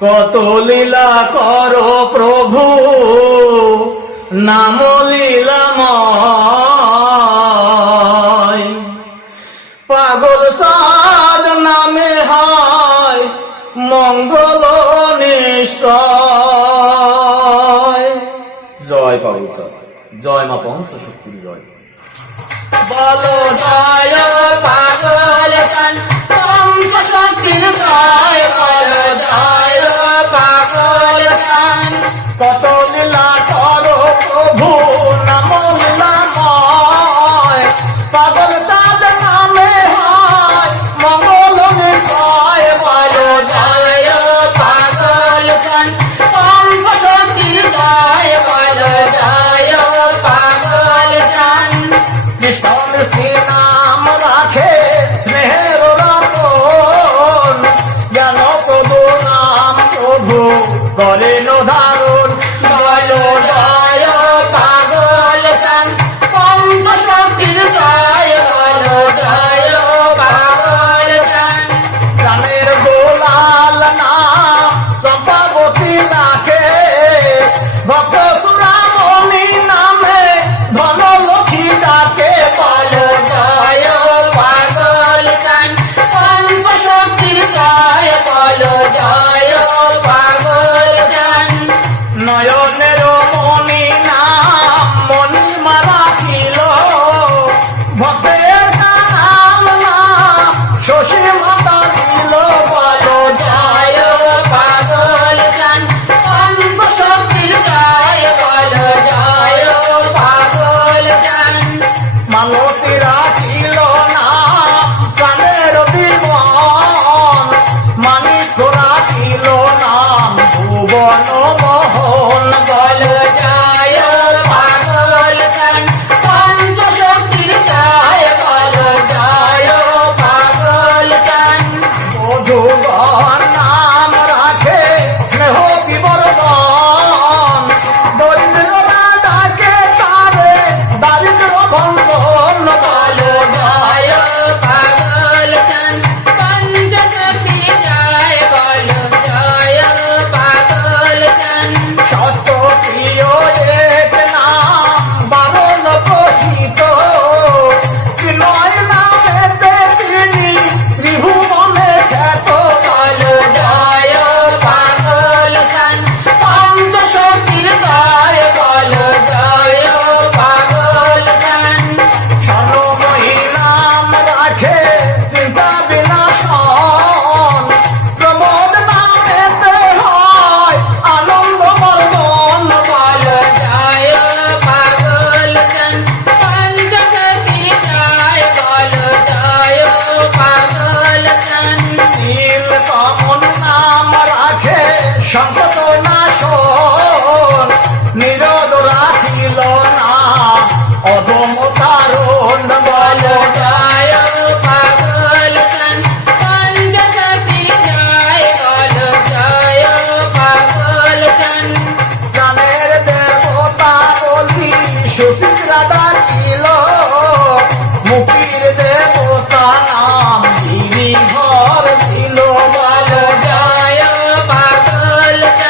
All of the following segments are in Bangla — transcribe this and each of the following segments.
কত লীলা করো প্রভু নাম লীলাময়, পাগল সাদ নামে হয় মঙ্গল নিশ্চয়। জয় পাগল চাঁদ, জয় মা পঞ্চ শক্তির জয়। বলো জয় পাগল চাঁদ পঞ্চ শক্তির জয়, বলো জয় পাগল চাঁদ। কত লীলা করো প্রভু নাম লীলাময়, পাগল সাদ নামে হয় মঙ্গল নিশ্চয়। বলো জয় পাগল চাঁদ পঞ্চ শক্তির জয়, বলো জয় পাগল চাঁদ। কৃষ্ণ মিষ্টি নাম রাখে স্নেহের রতন, জ্ঞান প্রদু নাম প্রভু করেন ধারণ। বলো জয় পাগল চাঁদ পঞ্চ শক্তির জয়, বলো জয় পাগল চাঁদ। প্রাণের গোলাল নাম চম্পাবতী রাখে, ভক্ত সুরামণি নামে ধন লক্ষ্মী ডাকে। বলো জয় পাগল চাঁদ পঞ্চ শক্তির জয়, বলো জয় পাগল চাঁদ। নয়নের মণি নাম মণি মারা ছিল, ভক্তের কাল নাম শশী মাতা ছিল। বলো জয় পাগল চাঁদ পঞ্চ শক্তির জয়, বলো জয় পাগল চাঁদ। মালতী রাখিল না প্রাণের বিমান, মানিক রাখিল নাম ভুবন মোহন। বলো জয় পাগল চাঁদ পঞ্চ শক্তির জয়, বলো জয় পাগল চাঁদ। বধূগণ নাম রাখে স্নেহ বিবর্ধন, দরিদ্ররা ডাকে তারে দারিদ্র বন্ধন। বলো জয় পাগল চাঁদ পঞ্চ শক্তির জয়, বলো জয় পাগল চাঁদ। সত্য প্রিয় এক নাম বারণ প্রহিত, শ্রীনয় নামেতে তিনি ত্রিভুবনে খ্যাত। বলো জয় পাগল চাঁদ পঞ্চ শক্তির জয়, বলো জয় পাগল চাঁদ। সর্বময়ী নাম রাখে চিন্তা বিনাশন, প্রমোদ নামেতে হয় আনন্দ বর্ধন। বলো জয় পাগল চাঁদ পঞ্চ শক্তির জয়, বলো জয় পাগল চাঁদ। নীল কমল নাম রাখে সংকট নাশন, নিরোধ রাখিল না অধম তারণ। বলো জয় পাগল চাঁদ পঞ্চ শক্তির জয়, বলো জয় পাগল চাঁদ। প্রাণের দেবতা বলি সুচিত্রা ডাকিল, মুক্তির দেবতা নাম গিরিধর ছিল। বলো জয় পাগল চাঁদ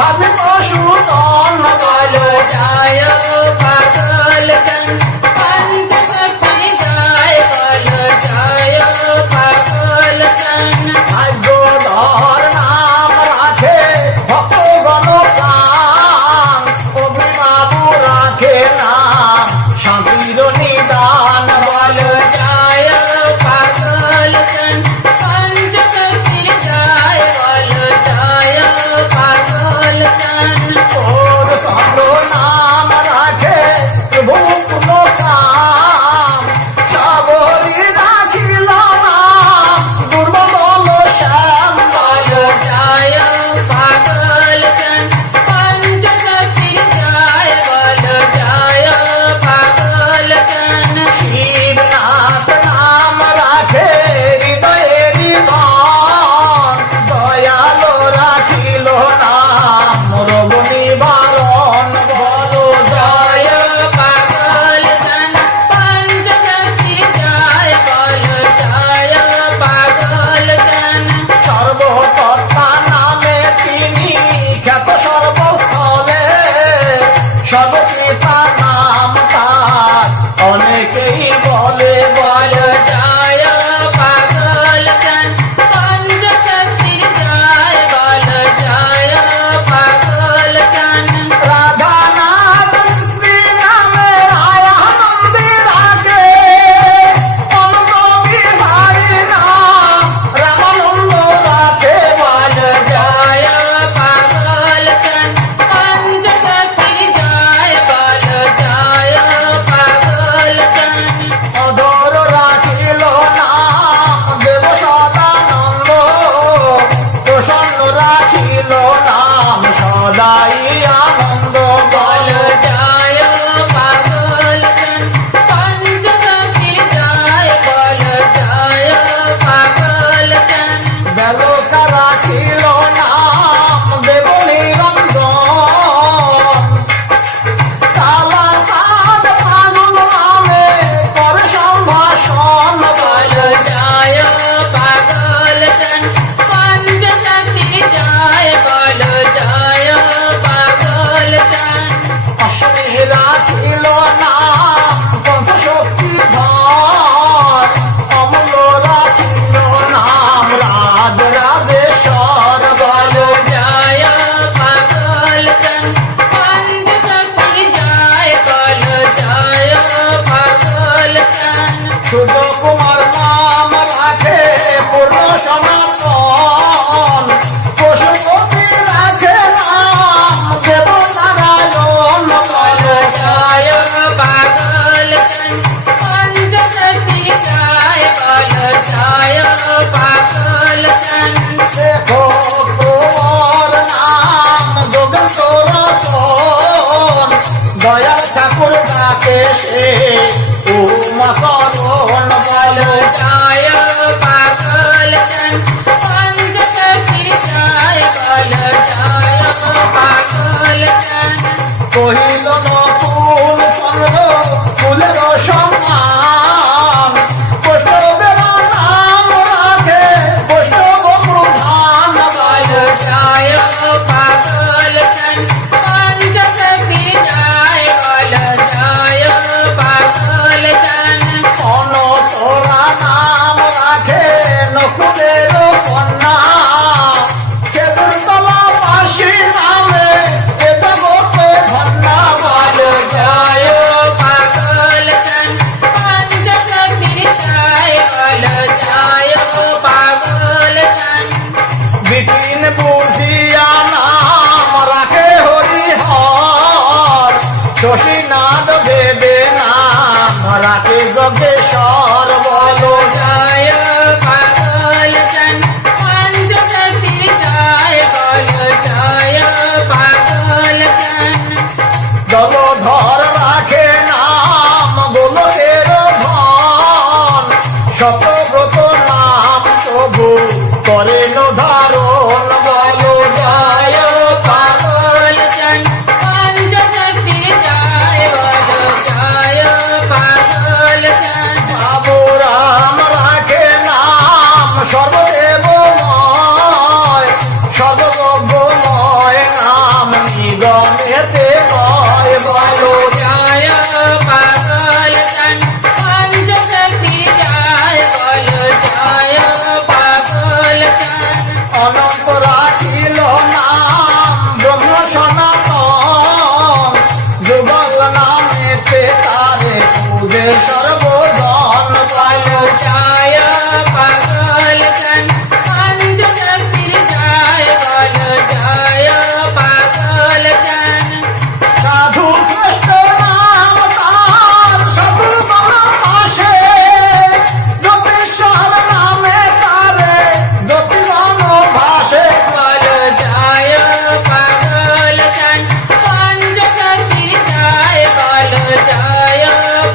ভাবি পশুতন বলো জয় পাগল চান পঞ্চশক্তি জয় বলো জয় পাগল চান ভাগ্য ধর নাম রাখে ভক্তগণ প্রাণ অভিবাবু রাখে নাম শান্তির নিদান বলো জয় পাগল চান পঞ্চশক্তি জয় বলো জয় পাগল চান তোর চন্দ্র নাম রাখে প্রভু পুনঃ কাম সাবরি রাখিল নাম দুর্বল শ্যাম বলো জয় পাগল চান পঞ্চশক্তি জয় বলো জয় পাগল চান শিবনাথ নাম রাখে হৃদয়ে হৃদয় দয়ালো রাখিল নাম রোগ নিবারণ বলো জয় জয় পাগল চান পঞ্চশক্তি জয় বলো জয় পাগল চান সর্বকর্তা নামে তিনি খ্যাত সর্বস্থলে সর্বকৃপা নাম তার অনেকেই বলে বলো জয় পাগল চান পঞ্চশক্তি জয় বলো জয় পাগল চান রাধানাথ শ্রী নামে আয়ানন্দে রাখে অনন্ত বিহারী নাম রামানন্দ রাখে বলো জয় পাগল চান পঞ্চশক্তি জয় বলো জয় পাগল চান অধর রাখিল নাম দেব সদানন্দ প্রসন্ন রাখিল নাম সদাই আনন্দ বলো জয় পাগল চান পঞ্চশক্তি জয় বলো জয় পাগল চান বেলকা রাখিল নাম দেব নিরঞ্জন কালা সাদ ফাগুন নামে করে সম্ভাষণ বলো জয় পাগল চান পঞ্চশক্তি জয় বলো জয় পাগল চান অশ্বনী রাখিল নাম পঞ্চশক্তি ধর অমূল্য রাখিল নাম রাজ রাজেশ্বর বলো জয় পাগল চান পঞ্চশক্তি জয় বলো জয় পাগল চান সূর্য কুমার নাম রাখে পূর্ণ সনাতন পশুপতি রাখে নাম দেব নারায়ণ বলো জয় পাগল চান পঞ্চশক্তি জয় বলো জয় পাগল চান দেখো তোমার নাম যোগেন্দ্র রচন দয়াল ঠাকুর ডাকে সে উমা করণ বলো জয় পাগল চান পঞ্চশক্তি জয় বলো জয় পাগল চান কহিল নকুল চন্দ্র ফুলের সন্ধান বৈষ্ণবের নাম রাখে বৈষ্ণব প্রধান বলো জয় পাগল চান পঞ্চশক্তি জয় বলো জয় পাগল চান অনতরা নাম রাখে নকুলের কন্যা খেজুর তলা পাশি নামে এ জগতে ধন্যা বলো জয় পাগল চান পঞ্চশক্তি জয় বলো জয় পাগল চান বিপিন বুঝিয়া নাম রাখে হরিহর শশীনাথ ভেবে নাম রাখে যজ্ঞেশ্বর বলো জয় পাগল চান পঞ্চশক্তি জয় বলো জয় পাগল চান জলধর রাখে নাম গোলকের ধন শতব্রত নাম প্রভু করেন ধারণ বলো জয় পাগল চান পঞ্চশক্তি জয় বলো জয় পাগল চান বাবু রাম রাখে নাম সর্বদেবময় সর্বজ্ঞময় নাম সর্বজন বলো জয় পাগল চান পঞ্চশক্তির জয় বলো জয় পাগল চান সাধু শ্রেষ্ঠ নাম তার সাধু পাশে জ্যোতিষর নামে তারে জ্যোতিগণ ভাসে বলো জয় পাগল চান পঞ্চশক্তির জয় বলো জয়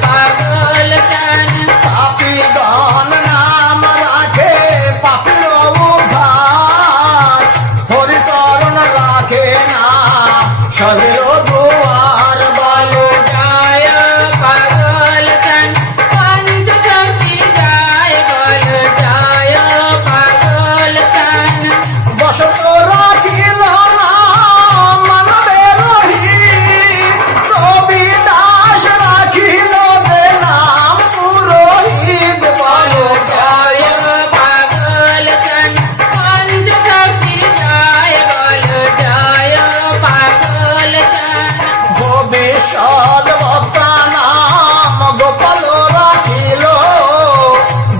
পাগল চান পাপীগণ নাম রাখে পাপীর উদ্ধার হরিচরণ রাখে না সবের দুয়ার বলো জয় পাগল চান পঞ্চশক্তির জয় বলো জয় পাগল চান বসত রাখিল না মানবের হিত রবি দাস রাখিল যে নাম পুরোহিত বলো জয় পাগল চান পঞ্চশক্তির জয় বলো জয় পাগল চান ভবিষ্যৎ বক্তা নাম গোপাল রাখিল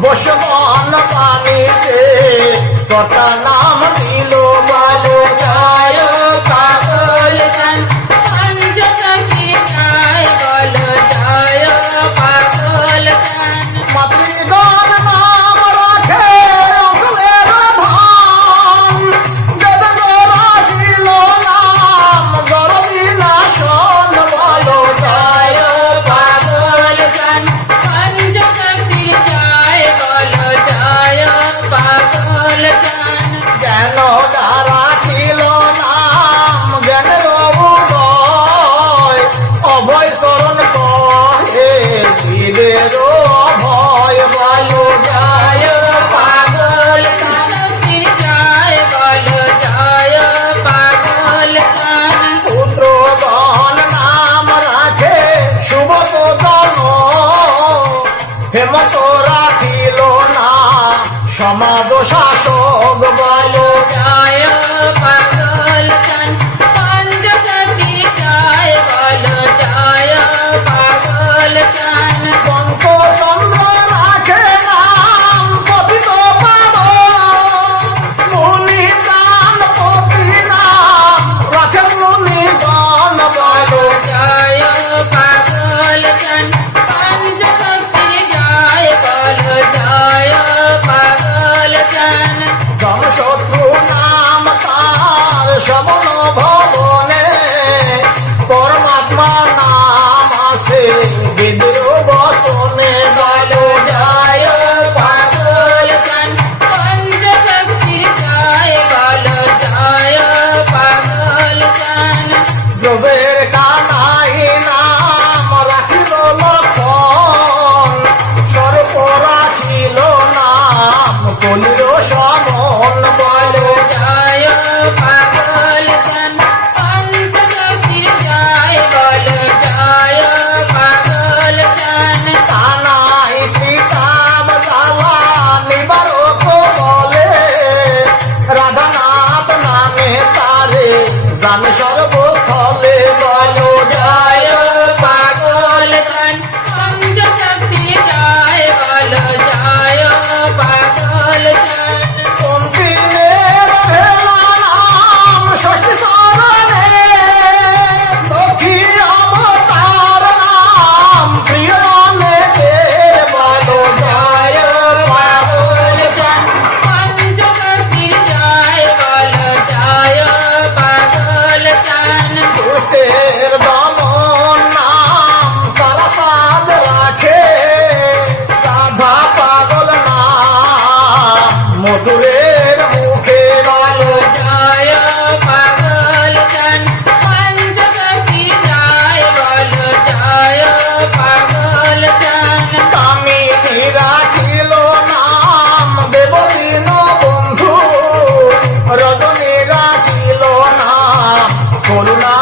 বসবন পানিতে কটা নাম দিল বলো জয় পাগল চান পঞ্চশক্তির জয় বলো জয় পাগল চান মাতৃগণ নাম রাখে অঞ্চলের ধান বেদন রাখিল নাম জর বিনাশন বলো জয় পাগল চান পঞ্চশক্তির জয় বলো জয় পাগল চান জ্ঞান রাখিল নাম জ্ঞানের উদয় অভয় শরণ কহে শিবের ভয় বলো জয় পাগল চান জয় বলো জয় পাগল চান পুত্রগণ নাম রাখে শুভ প্রদান হেমন্ত রাখিল না সমাজ শাসক বলো জয় পাগল চান পঞ্চশক্তি জয় বলো জয় পাগল চান পঙ্কচন্দ্র রাখে নাম পতিত পাবন মুনি প্রাণ পতি নাম রাখে মুনিগণ বলো জয় পাগল চান পঞ্চশক্তি জয় বলো জয় পাগল চান জনশত্রু নাম তার সমন ভবনে পরমাত্মা নাম আসে বিদ্রোহ বসনে বলো জয় পাগল চান পঞ্চশক্তি জয় বলো জয় পাগল চান ব্রজের কানাই নাম রাখিল লক্ষণ সর্প রাখিল নাম কলিল সমন বলো জয় পাগল চান পঞ্চশক্তি জয় বলো জয় পাগল চান কানাই পিতাম সালা নিবারক বলে রাধানাথ নামে তারে জান সর্বস্থলে বলো জয় পাগল চান পঞ্চশক্তি জয় বলো জয় পাগল চান পঙ্কিমের ভেলা নাম ষষ্ঠী শরণে সখী অবতার নাম প্রিয় অনেকের বলো জয় পাগল চান পঞ্চশক্তি জয় বলো জয় পাগল চান দুষ্টের দমন নাম তারা সাদ রাখে রাধা পাগল নাম মধুরের মুখে বলো জয় পাগল চান পঞ্চশক্তি জয় বলো জয় পাগল চান কামিনী রাখিল নাম দেবদীন বন্ধু রজনী রাখিল নাম করুণা